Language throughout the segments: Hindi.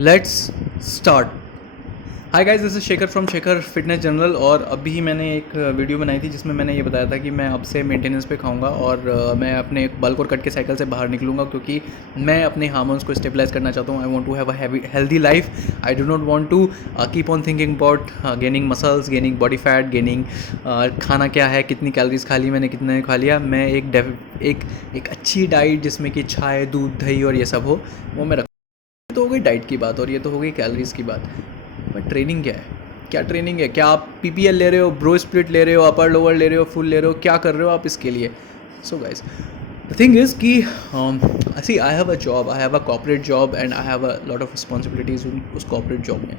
Let's start. Hi guys, this is Shekhar from Shekhar fitness general. और अभी ही मैंने एक वीडियो बनाई थी जिसमें मैंने ये बताया था कि मैं अब से मेंटेनेंस पे खाऊंगा और मैं अपने बल्क और कट के साइकिल से बाहर निकलूंगा, क्योंकि मैं अपने हार्मोन्स को स्टेबलाइज करना चाहता हूँ। I want to have a healthy life. I do not want to keep on thinking about gaining muscles, gaining body fat, gaining खाना क्या है, कितनी कैलोरीज खा ली मैंने, कितने खा लिया। मैं एक अच्छी डाइट जिसमें कि चाय, दूध, दही और ये सब हो, वो मैं तो हो गई डाइट की बात, और ये तो हो गई कैलोरीज की बात। बट ट्रेनिंग क्या है? क्या ट्रेनिंग है? क्या आप पीपीएल ले रहे हो, ब्रो स्प्लिट ले रहे हो, अपर लोअर ले रहे हो, फुल ले रहे हो? क्या कर रहे हो आप इसके लिए? So guys, the thing is कि see I have a job, I have a corporate job and I have a lot of responsibilities उस कॉर्पोरेट जॉब में।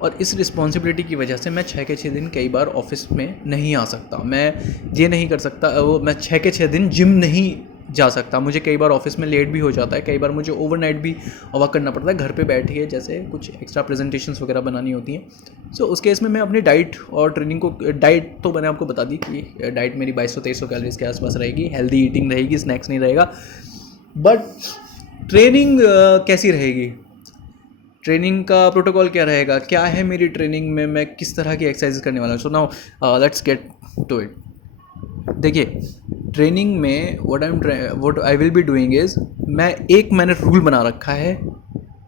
और इस रिस्पॉन्सिबिलिटी की वजह से मैं 6 के 6 दिन कई बार ऑफिस में नहीं आ सकता। मैं ये नहीं कर सकता, वो मैं 6 के 6 दिन जिम नहीं जा सकता। मुझे कई बार ऑफिस में लेट भी हो जाता है, कई बार मुझे ओवरनाइट भी वर्क करना पड़ता है घर पे बैठ के, जैसे कुछ एक्स्ट्रा प्रेजेंटेशंस वगैरह बनानी होती हैं। सो उस केस में मैं अपनी डाइट और ट्रेनिंग को, डाइट तो मैंने आपको बता दी कि डाइट मेरी 2200-2300 कैलोरीज के आसपास रहेगी, हेल्दी ईटिंग रहेगी, स्नैक्स नहीं रहेगा। बट ट्रेनिंग कैसी रहेगी? ट्रेनिंग का प्रोटोकॉल क्या रहेगा? क्या है मेरी ट्रेनिंग में? मैं किस तरह की एक्सरसाइज करने वाला हूँ? So now let's get to it. देखिए, ट्रेनिंग में what I will be doing is, मैंने रूल बना रखा है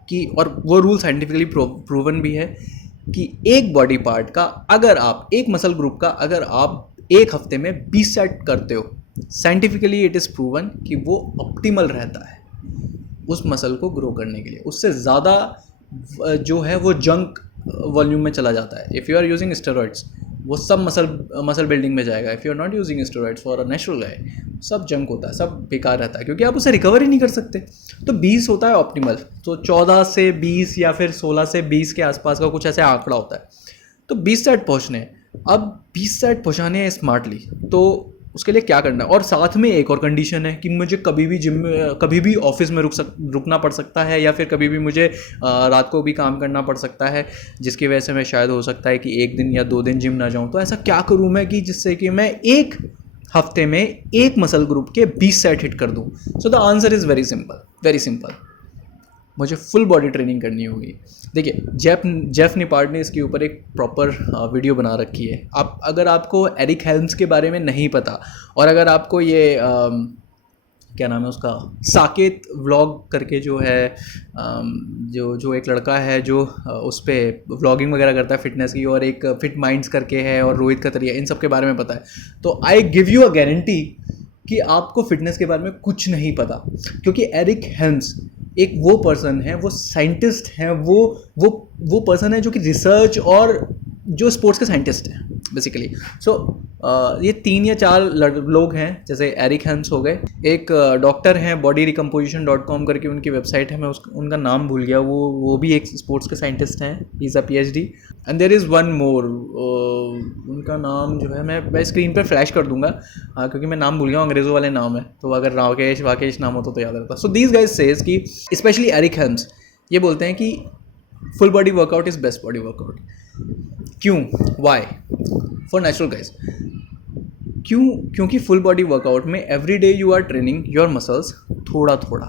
कि, और वो रूल साइंटिफिकली प्रूवन भी है कि एक बॉडी पार्ट का, अगर आप एक मसल ग्रुप का अगर आप एक हफ्ते में 20 सेट करते हो, साइंटिफिकली इट इज़ प्रूवन कि वो ऑप्टिमल रहता है उस मसल को ग्रो करने के लिए। उससे ज़्यादा जो है वो जंक वॉल्यूम में चला जाता है। If you are using steroids, वो सब मसल बिल्डिंग में जाएगा। If you are not using steroids for a natural guy, सब जंक होता है, सब बेकार रहता है, क्योंकि आप उसे रिकवर ही नहीं कर सकते। तो 20 होता है ऑप्टिमल, तो 14 से 20 या फिर 16 से 20 के आसपास का कुछ ऐसा आंकड़ा होता है। तो 20 सेट पहुँचने हैं। अब 20 सेट पहुँचाने हैं स्मार्टली, तो उसके लिए क्या करना है? और साथ में एक और कंडीशन है कि मुझे कभी भी जिम में, कभी भी ऑफिस में रुकना पड़ सकता है, या फिर कभी भी मुझे रात को भी काम करना पड़ सकता है, जिसकी वजह से मैं शायद हो सकता है कि 1 दिन या 2 दिन जिम ना जाऊं। तो ऐसा क्या करूं मैं कि जिससे कि मैं एक हफ्ते में एक मसल ग्रुप के 20 सेट हिट कर दूं? So the answer is very simple, very simple. मुझे फुल बॉडी ट्रेनिंग करनी होगी। देखिए, जेफ निपार्ड ने इसके ऊपर एक प्रॉपर वीडियो बना रखी है। आप, अगर आपको एरिक हेल्म्स के बारे में नहीं पता, और अगर आपको ये क्या नाम है उसका, साकेत व्लॉग करके जो है, जो एक लड़का है जो उस पर व्लॉगिंग वगैरह करता है फिटनेस की, और एक फिट माइंड्स करके है, और रोहित कतरिया, इन सब के बारे में पता है, तो I give you a guarantee कि आपको फिटनेस के बारे में कुछ नहीं पता। क्योंकि एरिक हेल्म्स एक वो पर्सन है, वो साइंटिस्ट हैं, वो पर्सन है जो कि रिसर्च और जो स्पोर्ट्स के साइंटिस्ट हैं बेसिकली। सो ये 3 या 4 लोग हैं, जैसे एरिक हेल्म्स हो गए, एक डॉक्टर हैं, bodyrecomposition.com करके उनकी वेबसाइट है, मैं उनका नाम भूल गया, वो भी एक स्पोर्ट्स के साइंटिस्ट हैं, he is a PhD। And there is one more, उनका नाम जो है मैं स्क्रीन पर फ्लैश कर दूंगा, क्योंकि मैं नाम भूल गया हूँ, अंग्रेज़ों वाले नाम है, तो अगर राकेश नाम होता तो याद रहता। सो दीज गाइज सेज कि स्पेशली एरिक हेल्म्स ये बोलते हैं कि full body workout is best body workout. क्यों? वाई? For natural guys. क्योंकि फुल बॉडी वर्कआउट में every day you are training your muscles थोड़ा थोड़ा।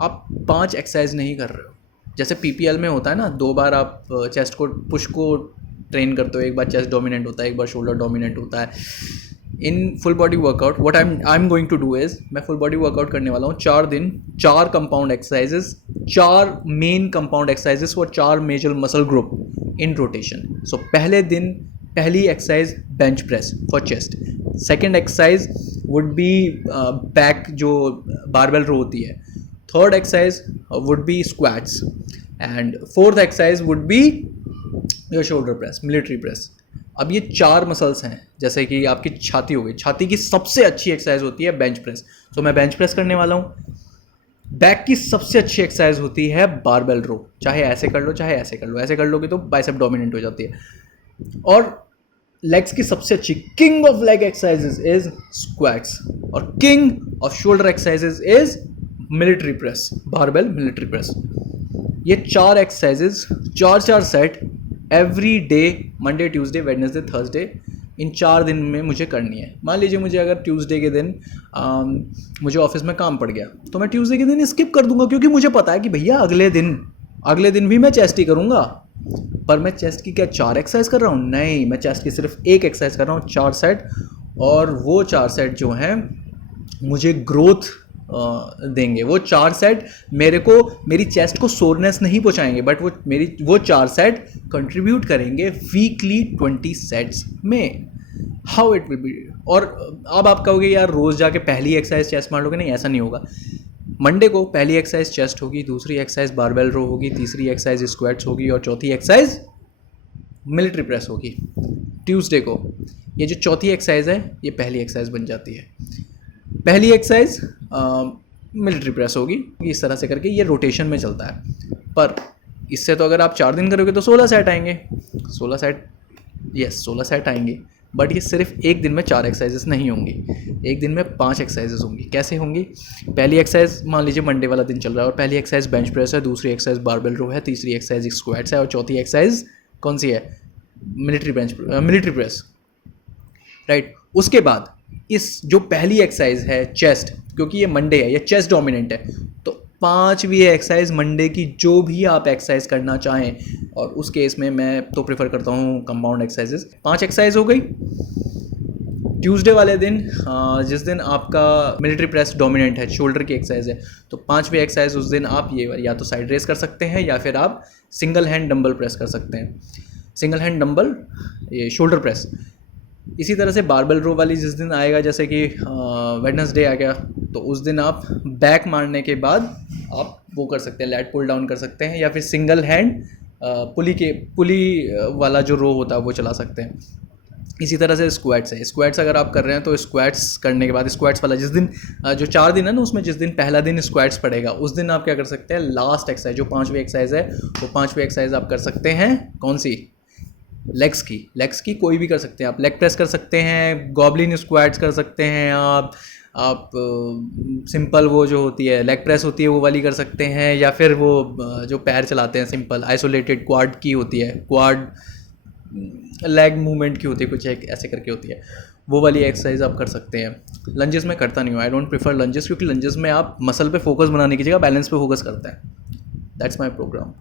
आप 5 एक्सरसाइज नहीं कर रहे हो, जैसे PPL में होता है ना, 2 बार आप चेस्ट को, पुश को ट्रेन करते हो, एक बार चेस्ट डोमिनेंट होता है, एक बार शोल्डर डोमिनेंट होता है। In full body workout what I am going to do is, मैं फुल बॉडी वर्कआउट करने वाला हूँ 4 दिन, 4 compound exercises, 4 main compound exercises for 4 major muscle group in rotation. So पहले दिन पहली exercise bench press for chest, second exercise would be back जो बारबेल रो होती है, third exercise would be squats, and fourth exercise would be your shoulder press, military press. अब ये 4 मसल्स हैं, जैसे कि आपकी छाती हो गई, छाती की सबसे अच्छी एक्सरसाइज होती है बेंच प्रेस, तो मैं बेंच प्रेस करने वाला हूँ। बैक की सबसे अच्छी एक्सरसाइज होती है बारबेल रो, चाहे ऐसे कर लो चाहे ऐसे कर लो, ऐसे कर लोगे तो बाइसेप डोमिनेंट हो जाती है। और लेग्स की सबसे अच्छी, king of leg exercises is squats, और king of shoulder exercises is military press, barbell military press. ये 4 exercises, 4 set every day, Monday, Tuesday, Wednesday, Thursday इन 4 दिन में मुझे करनी है। मान लीजिए मुझे अगर ट्यूसडे के दिन मुझे ऑफिस में काम पड़ गया तो मैं ट्यूसडे के दिन स्किप कर दूंगा, क्योंकि मुझे पता है कि भैया अगले दिन भी मैं चेस्ट ही करूँगा। पर मैं चेस्ट की क्या 4 एक्सरसाइज कर रहा हूँ? नहीं, मैं चेस्ट की सिर्फ 1 एक्सरसाइज कर रहा हूँ, 4 सेट। और वो 4 सेट जो हैं मुझे ग्रोथ देंगे। वो 4 सेट मेरी चेस्ट को सोरनेस नहीं पहुंचाएंगे, बट वो 4 सेट कंट्रीब्यूट करेंगे वीकली 20 सेट्स में। How it will be. और अब आप कहोगे यार रोज़ जाके पहली एक्सरसाइज चेस्ट मार लोगे? नहीं, ऐसा नहीं होगा। मंडे को पहली एक्सरसाइज चेस्ट होगी, दूसरी एक्सरसाइज बारबेल रो होगी, तीसरी एक्सरसाइज स्क्वाट्स होगी और चौथी एक्सरसाइज मिलिट्री प्रेस होगी। ट्यूसडे को ये जो चौथी एक्सरसाइज है ये पहली एक्सरसाइज बन जाती है। पहली एक्सरसाइज मिलिट्री प्रेस होगी। इस तरह से करके ये रोटेशन में चलता है। पर इससे तो अगर आप 4 दिन करोगे तो 16 सेट आएंगे। 16 सेट आएंगे। बट ये सिर्फ एक दिन में 4 एक्सरसाइजेस नहीं होंगी, एक दिन में 5 एक्सरसाइजेस होंगी। कैसे होंगी? पहली एक्सरसाइज मान लीजिए मंडे वाला दिन चल रहा है और पहली एक्सरसाइज बेंच प्रेस है, दूसरी एक्सरसाइज बारबेल रो है, तीसरी एक्सरसाइज स्क्वाट्स है और चौथी एक्सरसाइज कौन सी है? Military press, right. उसके बाद इस जो पहली एक्सरसाइज है चेस्ट, क्योंकि ये मंडे है, ये चेस्ट डोमिनेंट है, तो 5वीं एक्सरसाइज मंडे की जो भी आप एक्सरसाइज करना चाहें, और उस केस में मैं तो प्रेफर करता हूँ कंपाउंड एक्सरसाइजेस। 5 एक्सरसाइज हो गई। ट्यूसडे वाले दिन जिस दिन आपका मिलिट्री प्रेस डोमिनेंट है, शोल्डर की एक्सरसाइज है, तो 5वीं एक्सरसाइज उस दिन आप ये या तो साइड रेस कर सकते हैं या फिर आप सिंगल हैंड डंबल प्रेस कर सकते हैं। सिंगल हैंड डंबल, ये शोल्डर प्रेस। इसी तरह से बारबेल रो वाली जिस दिन आएगा, जैसे कि वेडनेसडे आ गया, तो उस दिन आप बैक मारने के बाद आप वो कर सकते हैं, लैट पुल डाउन कर सकते हैं, या फिर सिंगल हैंड पुली वाला जो रो होता है वो चला सकते हैं। इसी तरह से स्क्वाट्स है। स्क्वाट्स अगर आप कर रहे हैं तो स्क्वाट्स करने के बाद स्क्वाट्स वाला जिस दिन जो 4 दिन है ना, उसमें जिस दिन पहला दिन स्क्वाट्स पड़ेगा उस दिन आप क्या कर सकते हैं? लास्ट एक्सरसाइज जो 5वीं एक्सरसाइज है, वो 5वीं एक्सरसाइज आप कर सकते हैं कौन सी? लेग्स की कोई भी कर सकते हैं आप। लेग प्रेस कर सकते हैं, गॉबलिन स्क्वाट्स कर सकते हैं आप सिंपल वो जो होती है लेग प्रेस होती है वो वाली कर सकते हैं, या फिर वो जो पैर चलाते हैं सिंपल आइसोलेटेड क्वाड की होती है, क्वाड लेग मूवमेंट की होती है, कुछ एक ऐसे करके होती है, वो वाली एक्सरसाइज आप कर सकते हैं। लंजेस में करता नहीं हूँ, आई डोंट प्रेफर लंजेस, क्योंकि लंजेस में आप मसल पे फोकस बनाने की जगह बैलेंस पे फोकस करते हैं। That's my program.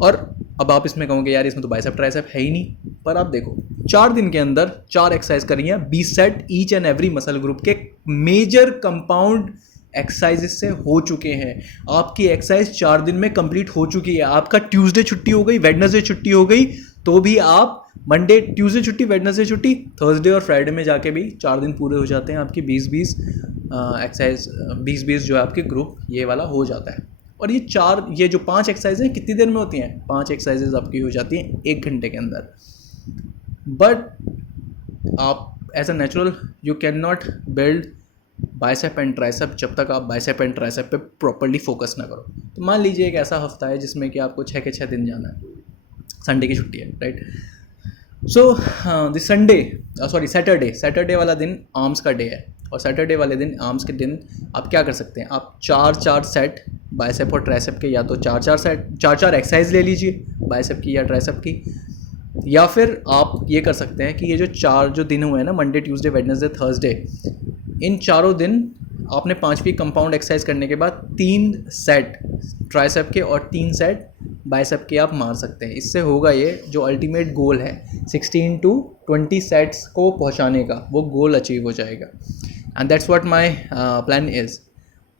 और अब आप इसमें कहोगे यार इसमें तो बाइसेप ट्राइसेप है ही नहीं, पर आप देखो 4 दिन के अंदर 4 एक्सरसाइज करी हैं, 20 set each and every muscle group के मेजर कंपाउंड एक्सरसाइजेस से हो चुके हैं। आपकी एक्सरसाइज 4 दिन में कंप्लीट हो चुकी है। आपका ट्यूसडे छुट्टी हो गई, वेडनेसडे छुट्टी हो गई, तो भी आप मंडे ट्यूसडे छुट्टी, वेडनेसडे छुट्टी, थर्सडे और फ्राइडे में जाके भी 4 दिन पूरे हो जाते हैं। आपकी 20-20 एक्सरसाइज, 20-20 जो है आपके ग्रुप ये वाला हो जाता है। और ये जो 5 एक्सरसाइजें कितनी देर में होती हैं? 5 एक्सरसाइजेज आपकी हो जाती हैं 1 घंटे के अंदर। बट आप as a natural you can not build bicep and tricep जब तक आप बाइसेप एंड ट्राइसेप पे प्रॉपर्ली फोकस ना करो। तो मान लीजिए एक ऐसा हफ्ता है जिसमें कि आपको 6 के 6 दिन जाना है, संडे की छुट्टी है, राइट। सो सैटरडे वाला दिन आर्म्स का डे है, और सैटरडे वाले दिन आर्म्स के दिन आप क्या कर सकते हैं? आप 4-4 सेट बाइसेप और ट्राइसेप के, या तो 4-4 एक्सरसाइज ले लीजिए बाइसेप की या ट्राइसेप की, या फिर आप ये कर सकते हैं कि ये जो 4 जो दिन हुए हैं ना, मंडे ट्यूसडे वेडनेसडे थर्सडे, इन चारों दिन आपने 5वीं कंपाउंड एक्सरसाइज करने के बाद 3 सेट ट्राइसेप के और 3 सेट बाइसेप के आप मार सकते हैं। इससे होगा ये जो अल्टीमेट गोल है 16 to 20 सेट्स को पहुंचाने का, वो गोल अचीव हो जाएगा। And that's what my plan is.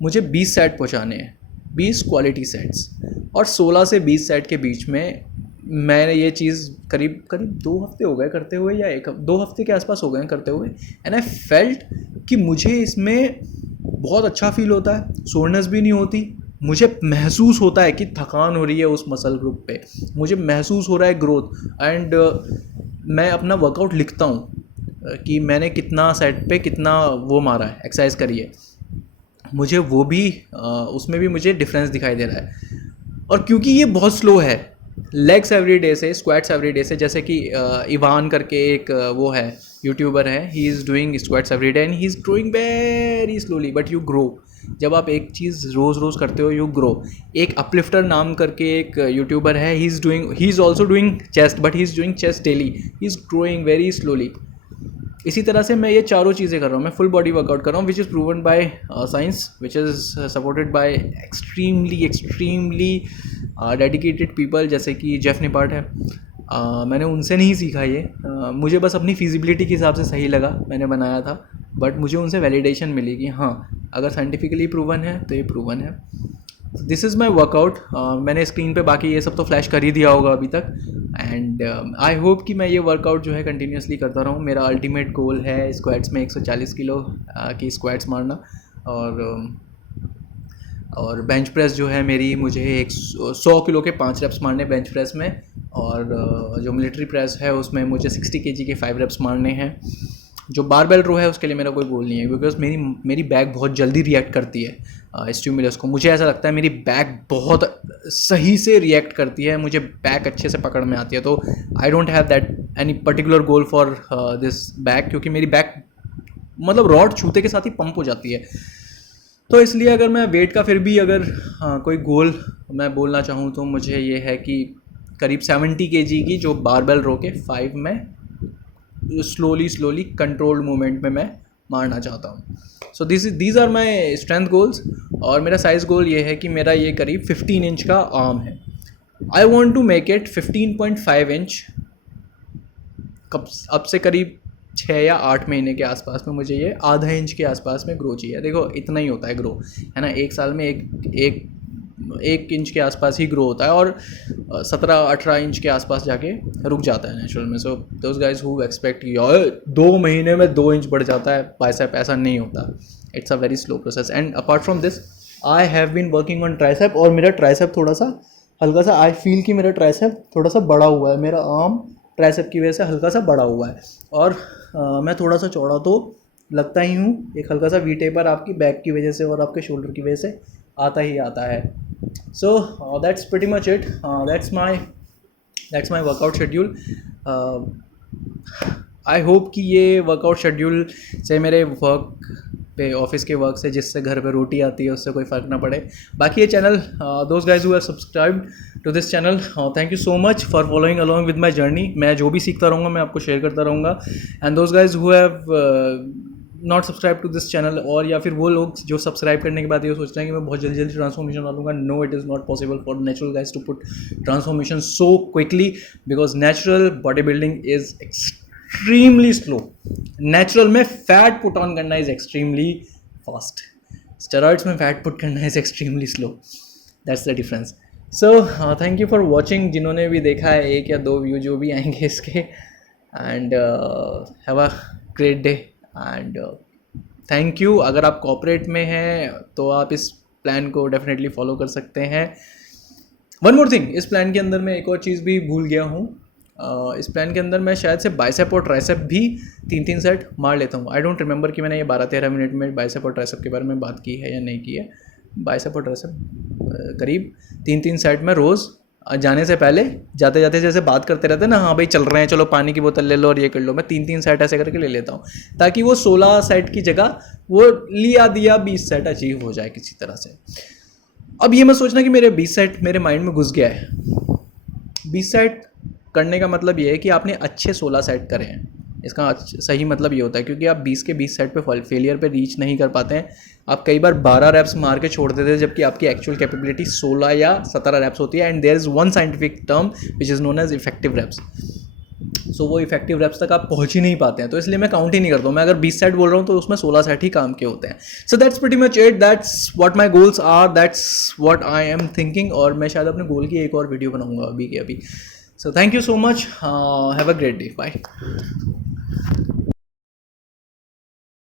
मुझे 20 सेट पहुंचाने हैं, 20 क्वालिटी सेट्स, और 16 से 20 सेट के बीच में मैंने ये चीज़ करीब 2 हफ्ते हो गए करते हुए, या 2 हफ्ते के आसपास हो गए करते हुए। एंड आई फेल्ट कि मुझे इसमें बहुत अच्छा फील होता है, सोरनेस भी नहीं होती, मुझे महसूस होता है कि थकान हो रही है उस मसल ग्रुप पे, मुझे महसूस हो रहा है ग्रोथ। एंड मैं अपना वर्कआउट लिखता हूँ कि मैंने कितना सेट पे कितना वो मारा है, एक्सरसाइज करी है, मुझे वो भी उसमें भी मुझे डिफरेंस दिखाई दे रहा है। और क्योंकि ये बहुत स्लो है, लेग्स एवरीडे से, स्क्वाट्स एवरीडे से, जैसे कि इवान करके एक वो है यूट्यूबर है, he is doing squats everyday and he is growing very slowly, but you grow. जब आप एक चीज़ रोज़ करते हो यू ग्रो। एक अपलिफ्टर नाम करके एक यूट्यूबर है, he is also doing chest, but he is doing chest daily, he is growing very slowly. इसी तरह से मैं ये चारों चीज़ें कर रहा हूँ, मैं फुल बॉडी वर्कआउट कर रहा हूँ which is proven by science, which is supported by extremely dedicated people, जैसे कि जेफ निपार्ट है। मैंने उनसे नहीं सीखा ये, मुझे बस अपनी फिजिबिलिटी के हिसाब से सही लगा, मैंने बनाया था, बट मुझे उनसे वैलिडेशन मिली कि हाँ अगर साइंटिफिकली प्रूवन है तो ये प्रूवन है। This is my workout. मैंने स्क्रीन पे बाकी ये सब तो फ्लैश कर ही दिया होगा अभी तक, एंड आई होप कि मैं ये वर्कआउट जो है कंटिन्यूसली करता रहूँ। मेरा अल्टीमेट गोल है स्क्वाट्स में 140 किलो की स्क्वाट्स मारना, और बेंच प्रेस जो है मेरी, मुझे 100 किलो के 5 रेप्स मारने बेंच प्रेस में, और जो मिलिट्री प्रेस है उसमें मुझे 60 kg के 5 रेप्स मारने हैं। जो बारबेल रो है उसके लिए मेरा कोई गोल नहीं है, बिकॉज मेरी बैक बहुत जल्दी रिएक्ट करती है स्टिमुलस को। मुझे ऐसा लगता है मेरी बैक बहुत सही से रिएक्ट करती है, मुझे बैक अच्छे से पकड़ में आती है। तो I don't have that any particular goal for this back, क्योंकि मेरी बैक मतलब रॉड छूते के साथ ही पंप हो जाती है। तो इसलिए अगर मैं वेट का फिर भी अगर कोई गोल मैं बोलना चाहूँ तो मुझे ये है कि करीब 70 kg की जो बारबेल रो के 5 में स्लोली कंट्रोल्ड मूवमेंट में मैं मारना चाहता हूँ। So these are my strength goals. और मेरा साइज़ गोल ये है कि मेरा ये करीब 15 इंच का आर्म है। I want to make it 15.5 inch. अब से करीब 6 या 8 महीने के आसपास में मुझे ये आधा इंच के आसपास में ग्रो चाहिए। देखो इतना ही होता है ग्रो, है ना, एक साल में एक इंच के आसपास ही ग्रो होता है, और 17-18 इंच के आसपास जाके रुक जाता है नेचुरल में। So those guys who expect यार 2 महीने में 2 इंच बढ़ जाता है बाइसेप, ऐसा नहीं होता। It's a very slow process. And apart from this I have been working on tricep, और मेरा ट्राइसेप थोड़ा सा हल्का सा, आई फील कि मेरा ट्राइसेप थोड़ा सा बड़ा हुआ है, मेरा आर्म ट्राइसेप की वजह से हल्का सा बड़ा हुआ है, और मैं थोड़ा सा चौड़ा तो लगता ही हूँ। एक हल्का सा वी टेपर आपकी बैक की वजह से और आपके शोल्डर की वजह से आता ही आता है। सो that's pretty much it. That's my workout schedule. I hope कि ये वर्कआउट शेड्यूल से मेरे वर्क पे, ऑफिस के वर्क से जिससे घर पे रोटी आती है, उससे कोई फ़र्क ना पड़े। बाकी ये channel, those guys who are subscribed to this channel, thank you so much for following along with my journey. मैं जो भी सीखता रहूँगा मैं आपको शेयर करता रहूँगा। And those guys who have not subscribe to this channel, और या फिर वो लोग जो सब्सक्राइब करने के बाद ये सोचते हैं कि मैं बहुत जल्दी ट्रांसफॉर्मेशन डालूंगा, no it is not possible for natural guys to put transformation so quickly, because natural body building is extremely slow. Natural में फैट पुट ऑन करना इज एक्सट्रीमली फास्ट, स्टेरॉइड्स में फैट पुट करना is extremely slow. That's the difference. So thank you for watching, जिन्होंने भी देखा है, 1 या 2 व्यू जो भी आएंगे इसके, and have a great day. And thank you. अगर आप कॉर्पोरेट में हैं तो आप इस प्लान को डेफिनेटली फॉलो कर सकते हैं। वन मोर थिंग, इस प्लान के अंदर मैं एक और चीज़ भी भूल गया हूँ। इस प्लान के अंदर मैं शायद से बाइसेप और ट्राइसेप भी 3-3 सेट मार लेता हूँ। आई डोंट रिमेंबर कि मैंने ये 12-13 मिनट में बाइसेप और ट्राइसेप के बारे में बात की है या नहीं की है। बाइसेप और ट्राइसेप करीब 3-3 सेट में रोज़ जाने से पहले, जाते जाते जैसे बात करते रहते हैं ना, हाँ भाई चल रहे हैं, चलो पानी की बोतल ले लो और ये कर लो, मैं 3-3 सेट ऐसे करके ले लेता हूँ, ताकि वो 16 सेट की जगह वो लिया दिया 20 सेट अचीव हो जाए किसी तरह से। अब ये मत सोचना कि मेरे 20 सेट मेरे माइंड में घुस गया है। 20 सेट करने का मतलब ये है कि आपने अच्छे 16 सेट करे हैं, इसका सही मतलब ये होता है, क्योंकि आप 20 के 20 सेट पे फेलियर पे रीच नहीं कर पाते हैं। आप कई बार 12 रैप्स मार के छोड़ देते हैं, जबकि आपकी एक्चुअल कैपेबिलिटी 16 या 17 रैप्स होती है। And there is one scientific term which is known as effective reps. So वो इफेक्टिव रैप्स तक आप पहुंच ही नहीं पाते हैं, तो इसलिए मैं काउंट ही नहीं करता हूँ। मैं अगर 20 सेट बोल रहा हूँ तो उसमें 16 सेट ही काम के होते हैं। So that's pretty much it, that's what my goals are, that's what I am thinking. और मैं शायद अपने गोल की एक और वीडियो बनाऊंगा अभी के अभी। So thank you so much. Have a great day. Bye.